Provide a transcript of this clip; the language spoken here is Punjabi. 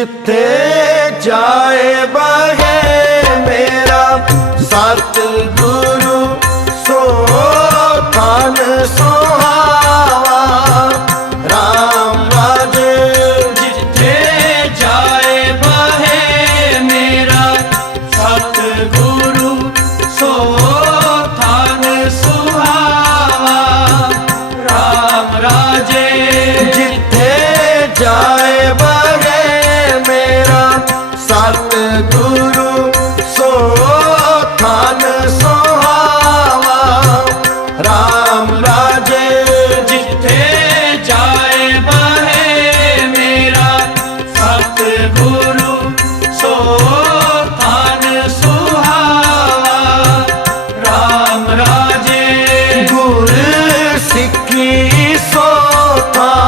ਜਿੱਥੇ ਜਾਏ ਬਗੇ ਮੇਰਾ ਸਤ ਗੁਰੂ ਸੋ ਥਾਨ ਸੁਹਾਵਾ। ਰਾਮ ਰਾਜੇ ਜਿੱਥੇ ਜਾਏ ਬਹੇ ਮੇਰਾ ਸਤ ਗੁਰੂ ਸੋ ਥਾਨ ਸੁਹਾਵਾ। ਰਾਮ ਰਾਜੇ ਜਿੱਥੇ ਜਾਏ ਗੁਰੂ ਸੋ ਥਾਨ ਸੁਹਾਵਾ। ਰਾਮ ਰਾਜੇ, ਜਿੱਥੇ ਜਾਏ ਬਹੇ ਮੇਰਾ ਸਤ ਗੁਰੂ ਸੋ ਥਾਨ ਸੁਹਾਵਾ। ਰਾਮ ਰਾਜੇ, ਗੁਰ ਸਿੱਖੀ ਸੋ ਥਾਨ